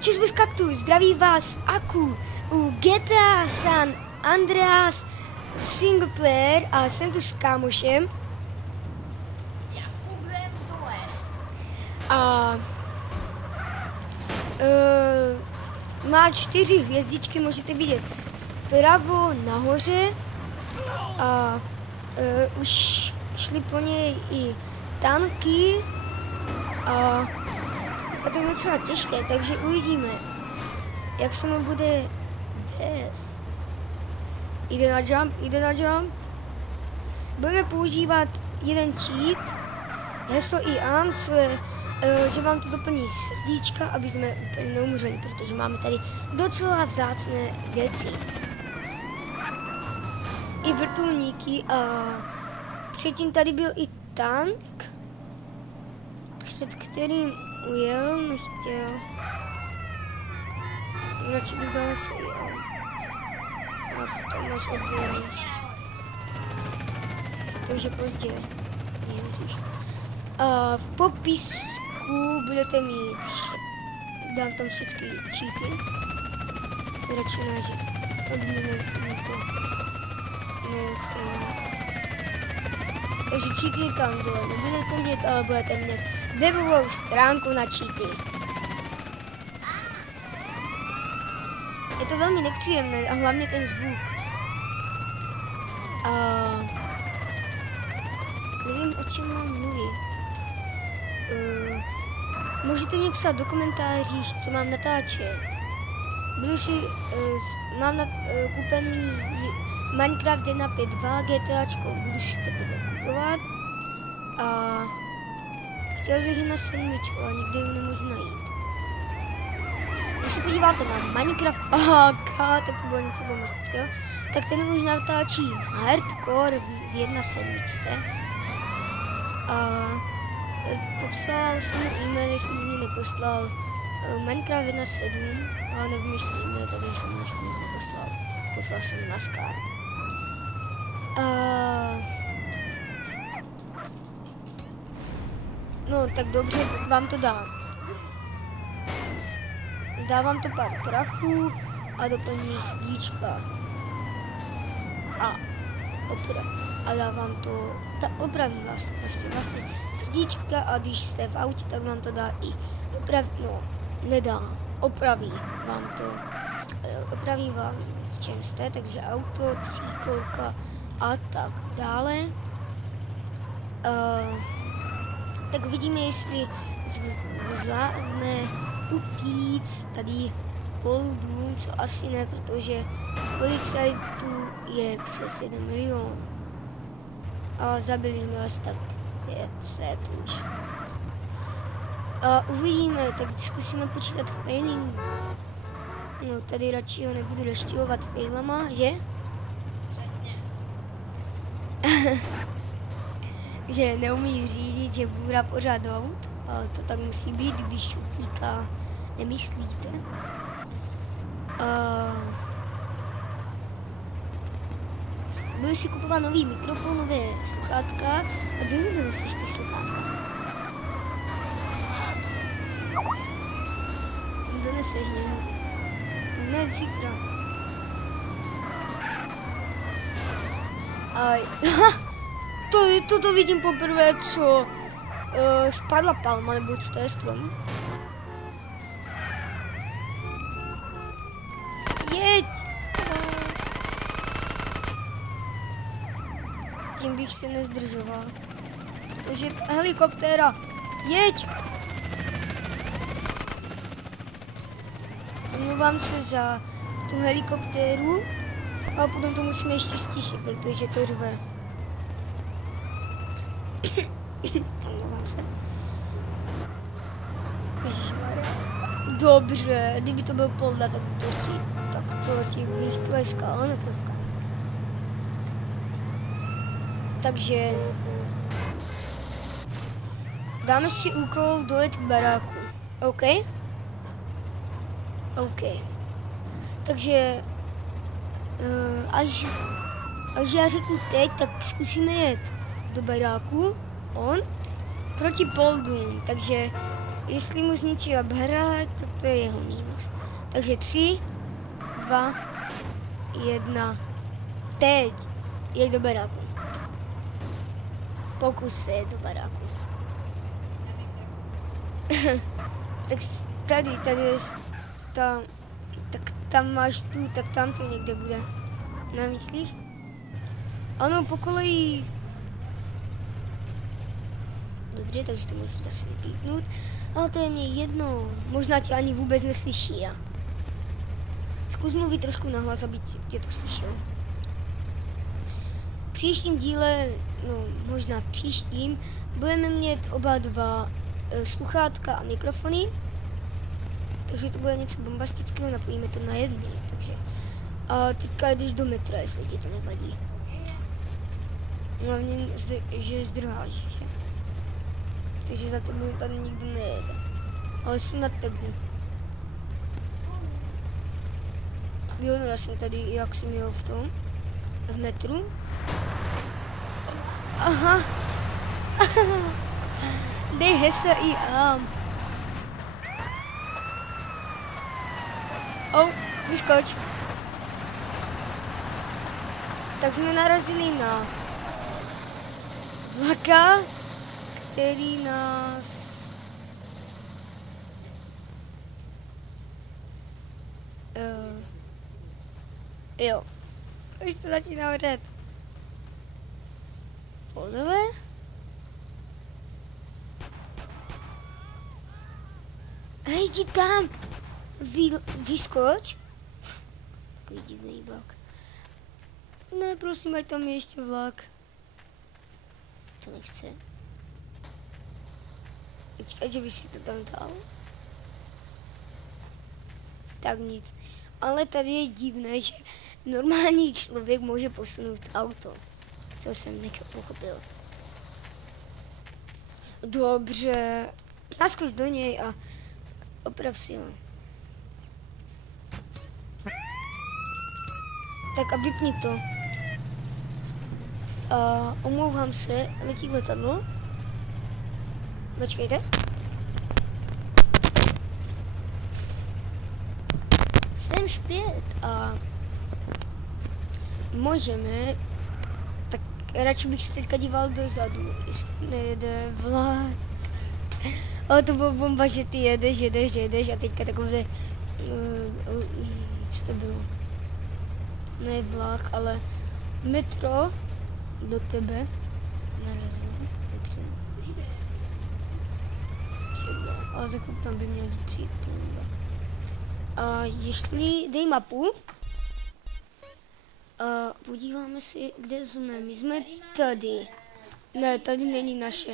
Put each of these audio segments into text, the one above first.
Čizbus Kaktus, zdraví vás Aku u GTA San Andreas single player a jsem tu s kámošem. A má 4 hvězdičky, můžete vidět vpravo nahoře a už šli po něj i tanky a je to docela těžké, takže uvidíme, jak se mu bude vést. Jde na jump. Budeme používat jeden cheat, heslo IAM, co je, že vám to doplní srdíčka, aby jsme úplně neumřeli, protože máme tady docela vzácné věci. I vrtulníky a předtím tady byl i tank, před kterým ujel, nechtěl. Radši bych dal se jel. A to máš oddělenější. Takže později. A v popisku budete mít, dám tam všechny cheaty. Radši ne, že odměnu to neodstraněno. Takže cheaty tam dole nebudete mít, ale budete mít webovou stránku na cheaty. Je to velmi nepříjemné a hlavně ten zvuk. A nevím, o čem mám mluvit. Můžete mě psát do komentářích, co mám natáčet. Mám kupený Minecraft 1.5.2 GTAčko, budu si to kupovat. A chtěl bych na sedmičku, ale nikdy ji nemůžu najít. Když se podíváte na Minecraft tak to bylo něco bombastického, tak ten už natáčí hardcore v 1.7. A popsal jsem e-mail, jestli mi neposlal Minecraft 1.7, ale nevím, jestli e-mail tady jsem ještě neposlal. Poslal jsem na Skype. No tak dobře, vám to dám. Dávám to pár prachů a doplní srdíčka. A dávám to, opraví vás to prostě vlastně srdíčka a když jste v autě, tak vám to dá i opraví vám v čem jste, takže auto, tříkolka a tak dále. Tak vidíme, jestli zvládne utíct tady Poldům, co asi ne, protože policajtů je přes 1 milion. A zabili jsme asi tak 500 už. A uvidíme, tak zkusíme počítat failing. No tady radši ho nebudu doštěhovat failama, že? Přesně. Že neumí řídit, že bůra pořád aut, ale to tak musí být, když utíká, nemyslíte? Budu si kupovat nový mikrofon, nové sluchátka a kde mi doneseš ty sluchátka? Doneseš mě. Ne, zítra. Aj. To vidím poprvé, co spadla palma, nebo co to je strom. Jeď! Tím bych se nezdržoval. Takže helikoptéra, jeď! Omlouvám se za tu helikoptéru, a potom to musíme ještě stišit, protože to řve. Omlouvám se. Ježišmarja. Dobře, kdyby to byl Polda, tak to ti bych tleskal, ale netleskal. Takže dáme si úkol dojet k baráku, OK? OK. Takže až já řeknu teď, tak zkusíme jet do baráku, proti Poldům, takže jestli mu zničila barák, tak to je jeho mínus. Takže 3, 2, 1. Teď je do baráku. Pokus se je do baráku. Tak tady je tam, tak tam máš tu, tak tam to někde bude. Nemyslíš? Ano, po koleji. Dobře, takže to můžu zase vypíknout. Ale to je mě jedno. Možná tě ani vůbec neslyší, já. Zkus mluvit trošku nahlas, aby tě to slyšel. V příštím díle, no možná v příštím, budeme mít oba dva sluchátka a mikrofony. Takže to bude něco bombastického, napojíme to na jedný. Takže. A teďka jdeš do metra, jestli ti to nevadí. Hlavně, že zdrháš, že? Takže za tebou tady nikdo nejede. Ale jsem nad tebou. Jo, no já jsem tady, jak jsem jel v tom, v metru. Aha. Dej hesa i am. Vyskoč. Tak jsme narazili na vlaka, který nás jo, už to začíná vřet. Podle? Hej, jdi tam! Vyskoč? Takový divný vlak. Ne, prosím, ať tam je ještě vlak. To nechce. Počkej, že by si to tam dal. Tak nic. Ale tady je divné, že normální člověk může posunout auto. Co jsem nepochopil. Dobře. Naskoč do něj a oprav si ho. Tak a vypni to. Omlouvám se, letí letadlo. Počkejte. Jsem zpět a můžeme, tak radši bych se teďka díval dozadu, jestli nejede vlak. Ale to bylo bomba, že ty jedeš a teďka takové, co to bylo? Ne vlak, ale metro do tebe narazilo. Ale za chvíli tam by měl přijít. A jestli, dej mapu. A podíváme si, kde jsme. My jsme tady. Ne, tady není naše.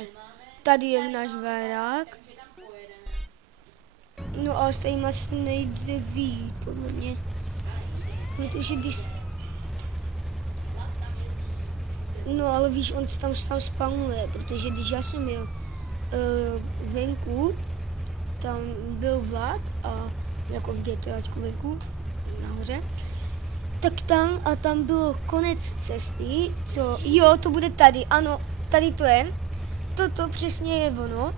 Tady je náš barák. No a s tady asi nejde vyjít, podle mě. Protože když... No ale víš, on tam spawnuje, protože když já jsem jel venku, tam byl vlak a jako v GTAčku venku, nahoře, tak tam bylo konec cesty, co, jo, to bude tady, ano, tady to je, toto přesně je ono,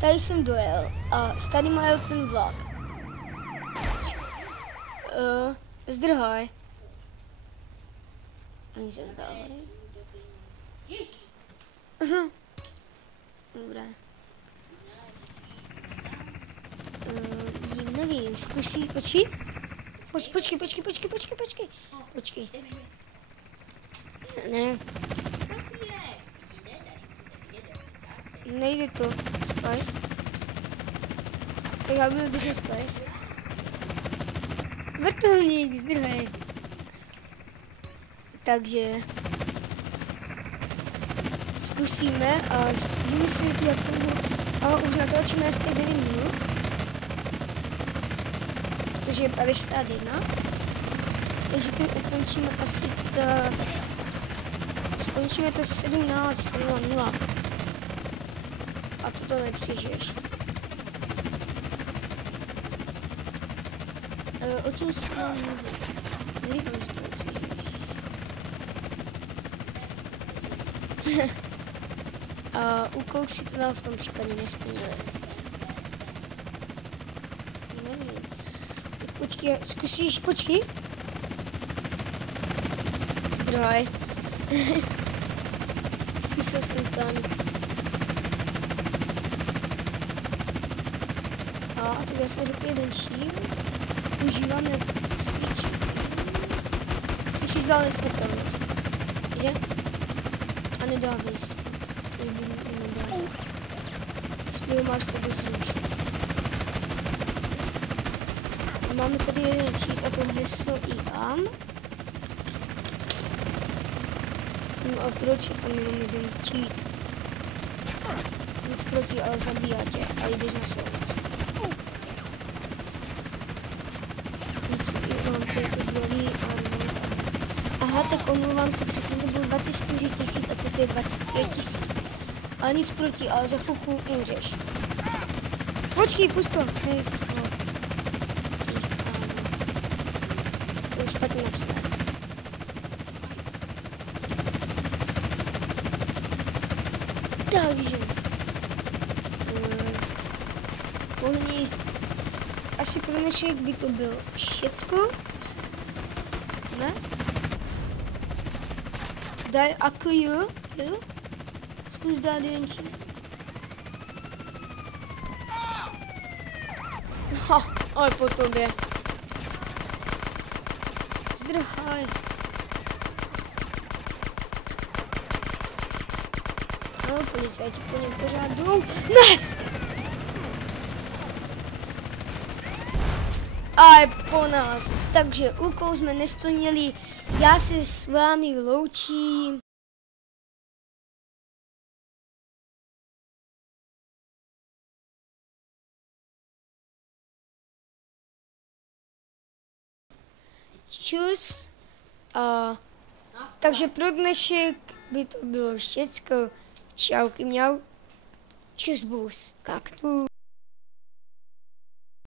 tady jsem dojel a tady má jel ten vlak. Zdrhaj. Oni se zdávají. Dobré. Nevím, zkusí, počkej. Počkej. Ne. Nejde to. Spice. Tak já budu držet Spice. Vrtulník, zdrhej. Takže zkusíme a zkusíme si jakou... Ale už natočíme asi 9 minut. Protože je 51. Takže to ukončíme asi skončíme to 17:00. A to nepřežiješ. O čem se vám mluví? Nevím, že to nepřežiješ. A úkol si to dal v tom případě nesplnil. Nevím. Tak Počkej, zkusíš, počkej. Zdroj. Zkusil jsem tam. A teď jsme řekli jeden šíl. Užíváme spíč. Ty jsi zdál nesmrtelnost. Že? A nedávej si. Jestli ho máš tady zničit. A máme tady jeden šíl a to heslo IAM. No a proč je tam jenom jeden cheat? Nic proti, ale zabíjá tě a jdeš na soud. Mám to jako zlevý a aha, tak omlouvám se, předtím to bylo 24 000 a teď je 25 000. Ale nic proti, ale za chvilku umřeš. Počkej, pust to. To je špatně napsané. Takže oni asi pro dnešek by to bylo všecko. Ne? Daj ako jo? Zkus dát jeden čím. Ha, ale po tobě. Zdrhaj. No, policajti po něm pořád jdou. Ne! A je po nás. Takže úkol jsme nesplnili. Já se s vámi loučím. Čus. Takže pro dnešek by to bylo všecko. Čauky mňau. Čus bus. Kaktus.